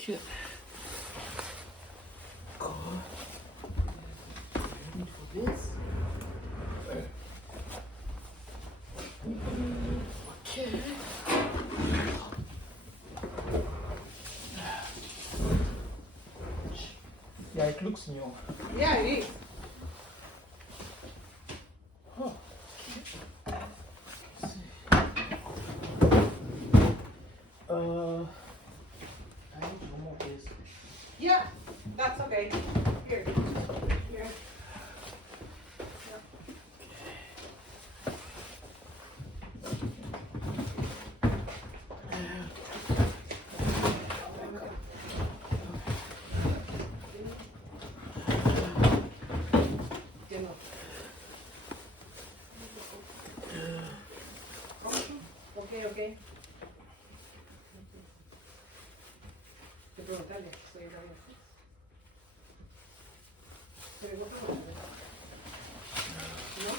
Okay. Go. Ready for this? Okay. Yeah, it looks new. Yeah, it is. Oh. I need to remove this. Yeah, that's okay. Here. Here. Okay, okay. Te preguntarle, soy Diagnostics. ¿Pero no preguntarle? ¿No?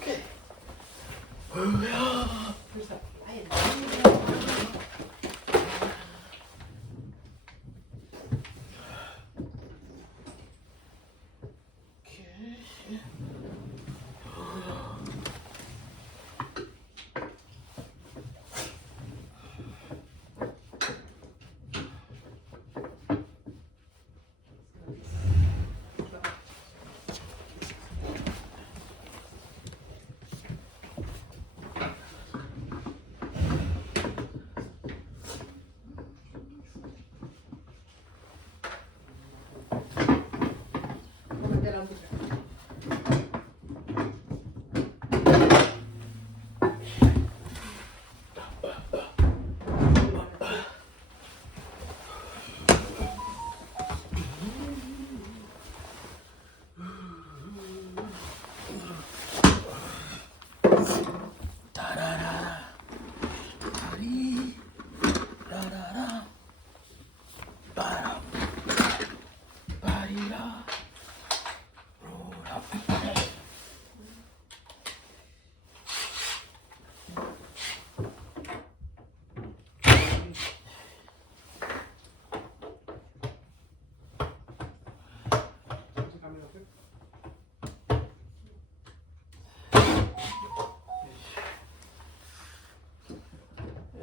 Okay. Where's that?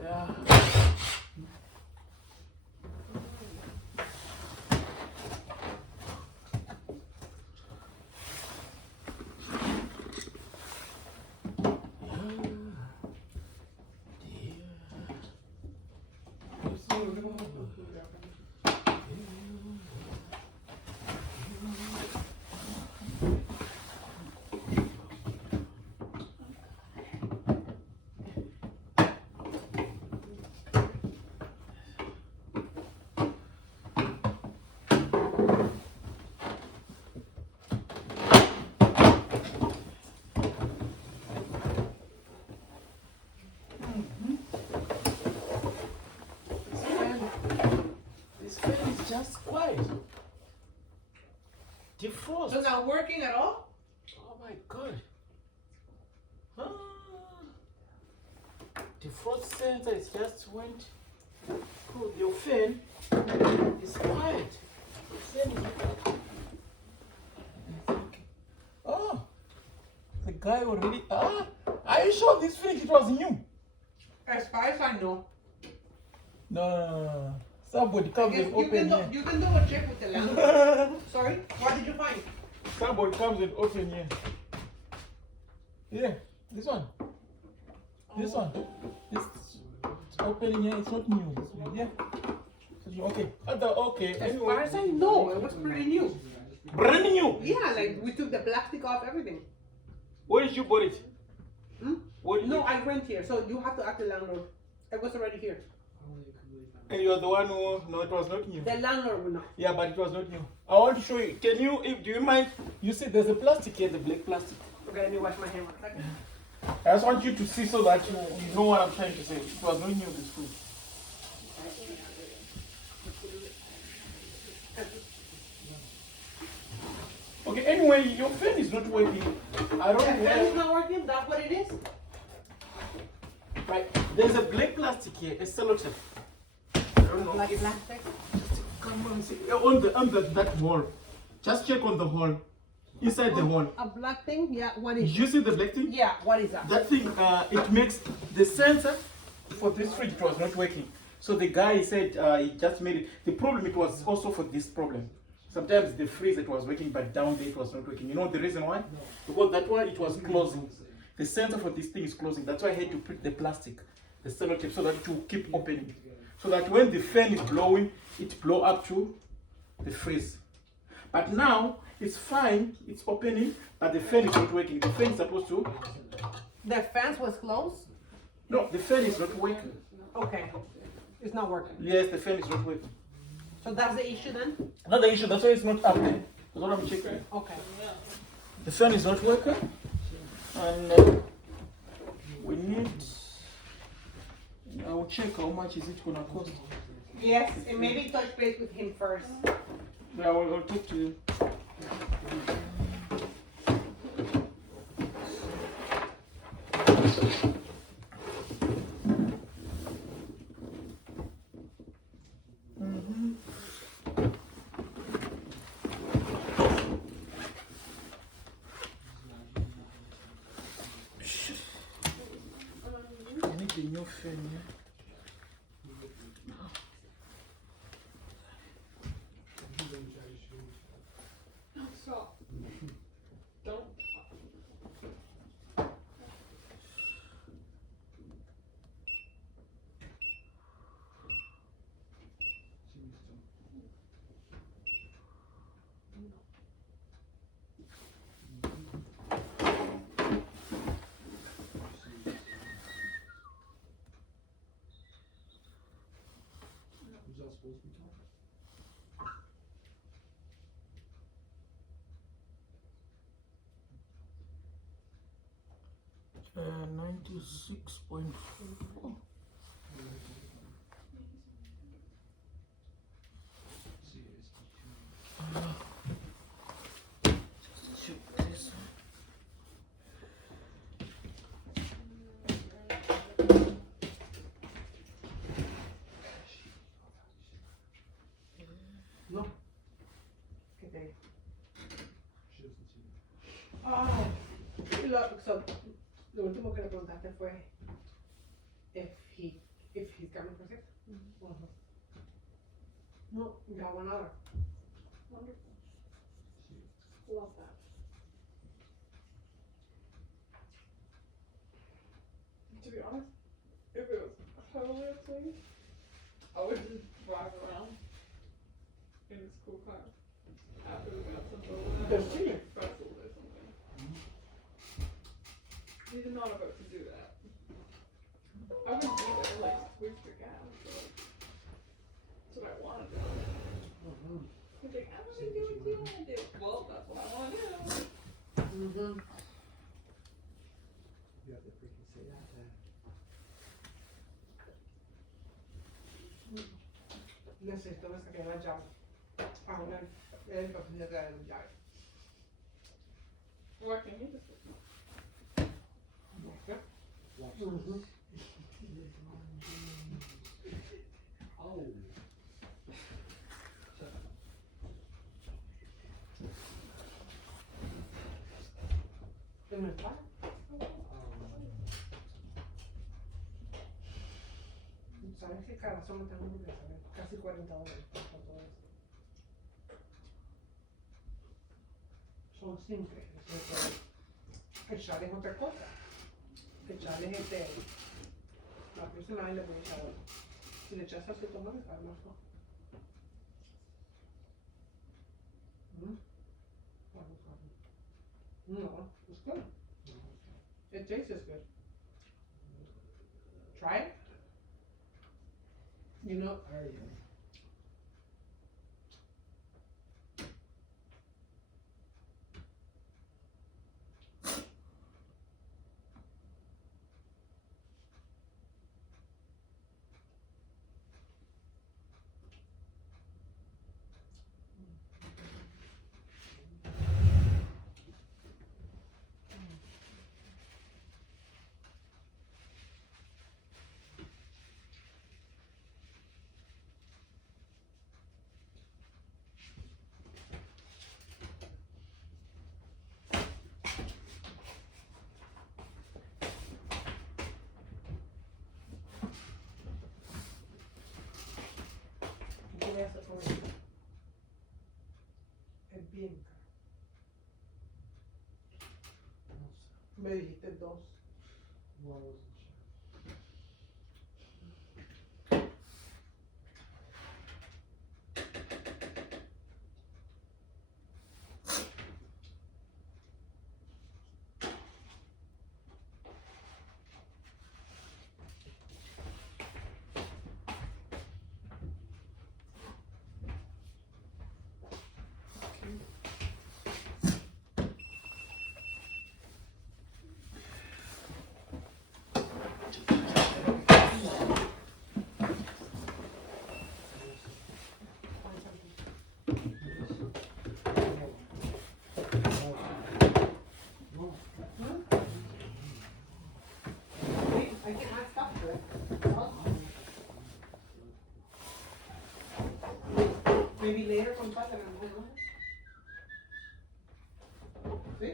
Yeah. This fan is just quiet. Defrost. So not working at all? Oh my god. Ah. Defrost sensor is just went. Cool. Your fan is quiet. The fan is okay. Oh, the guy already. Ah, are you sure this fridge it was new? As far as I know. No. Somebody comes and open here. You can double check with the landlord. Sorry, what did you find? Somebody comes and open here. Yeah, this one. This one. It's opening here. It's not new. This one. Yeah. Okay. Okay. As far as I know, it was pretty new. Brand new. Yeah, like we took the plastic off everything. Where did you bought it? Hmm? No, I rent here, so you have to ask the landlord. I was already here. And you are the one who. No, it was not new. The landlord will know. Yeah, but it was not new. I want to show you. Can you? Do you mind? You see, there's a plastic here, the black plastic. Okay, let me wash my hand 1 second. I just want you to see so that you know what I'm trying to say. It was not new this food. Okay, anyway, your fan is not working. I don't know. The fan is not working, that's what it Right. There's a black plastic here, a sellotape. I don't know. Black if- plastic? Come on, see. On that hole. Just check on the hole. Inside the hole. A black thing? Yeah, what is Did you see the black thing? Yeah, what is that? That thing, it makes the sensor for this fridge, it was not working. So the guy said he just made it. The problem, it was also for this problem. Sometimes the freezer it was working, but down there it was not working. You know the reason why? Because that one it was closing. The sensor for this thing is closing. That's why I had to put the plastic, the sellotape, so that it will keep opening. So that when the fan is blowing, it blow up to the freeze. But now it's fine, it's opening, but the fan is not working. The fan is supposed to. The fence was closed? No, the fan is not working. Okay. It's not working. Yes, the fan is not working. So that's the issue then? Not the issue, that's why it's not up there. That's what I'm checking. Okay. The fan is not working. And we need. I will check how much is it gonna cost. Yes, and maybe touch base with him first. Yeah, I'll talk to you. I need the new fan, yeah. Stop. Don't. Who's that supposed to be talking? 96.4. Check this. No. ¿Qué te She doesn't see it. Lo último que le preguntaste fue if he's coming for six. No, got 1 hour. Wonderful. Love that. To be honest, if it was totally up to me, I would just drive around in a school car after we got some There's chili. pretzels or something. We did not about to do that. I would do that like squeeze your gas. That's what I want to do. He's like, I want to do what you want to do. Well, that's what I want to do. Mm-hmm. You have to freaking say that then. Necesito que saque la llave. Ahora el papel de la llave. Why can't he just Watch Mhm. this. Oh. Shut up. ¿En el par? ¿Sabes qué cara son tan muy saber? Casi $40 por todo esto. Son simples. Echar es otra cosa. Echar es la próxima vez le voy a echar otro. Si le echas así toma le sabe más no. No, it's good. It tastes good. Try it. You know, I already know. 5. Me dijiste 2. No, I wasn't sure. I can ask after it. Maybe later contáctame, ¿no? ¿Sí?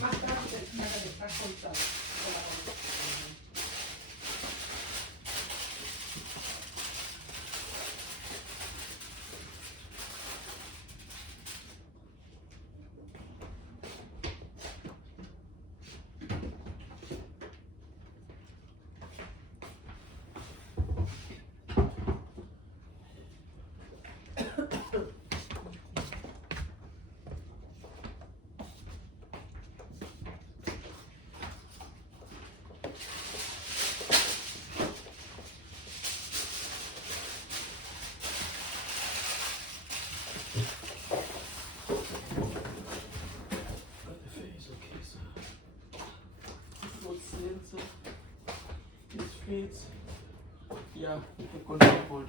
Más tarde, está contado. This fits. Yeah, the control board.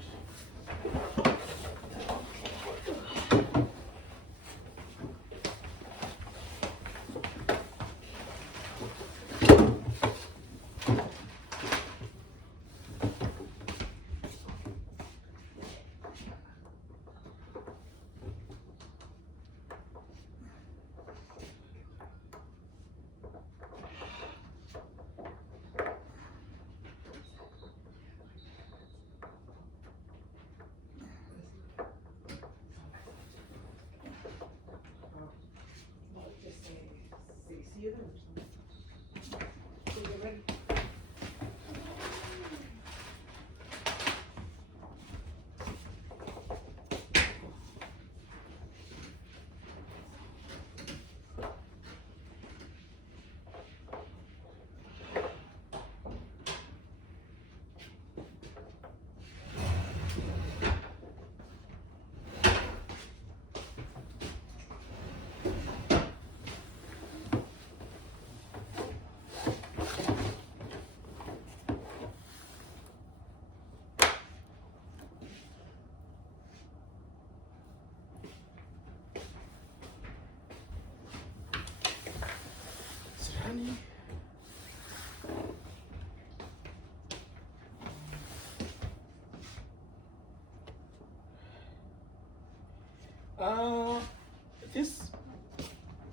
This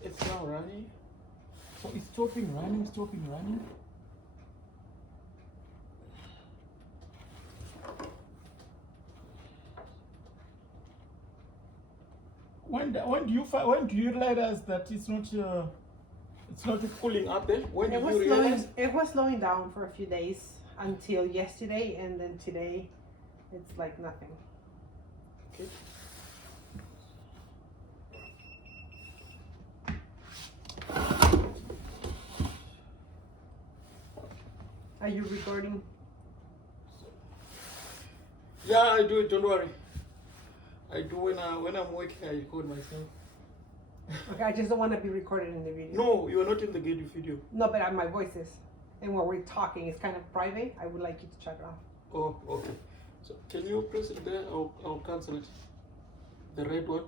it's now running. So it's stopping running. When do you realize that it's not cooling up then? When It do was you realize? it was slowing down for a few days until yesterday, and then today it's like nothing. Okay. Are you recording? Yeah, I do it. Don't worry. I do when I'm working. I record myself. Okay, I just don't want to be recorded in the video. No, you are not in the video. No, but my voice is. And when we're talking, it's kind of private. I would like you to check it off. Oh, okay. So can you press it there? I'll cancel it. The red one.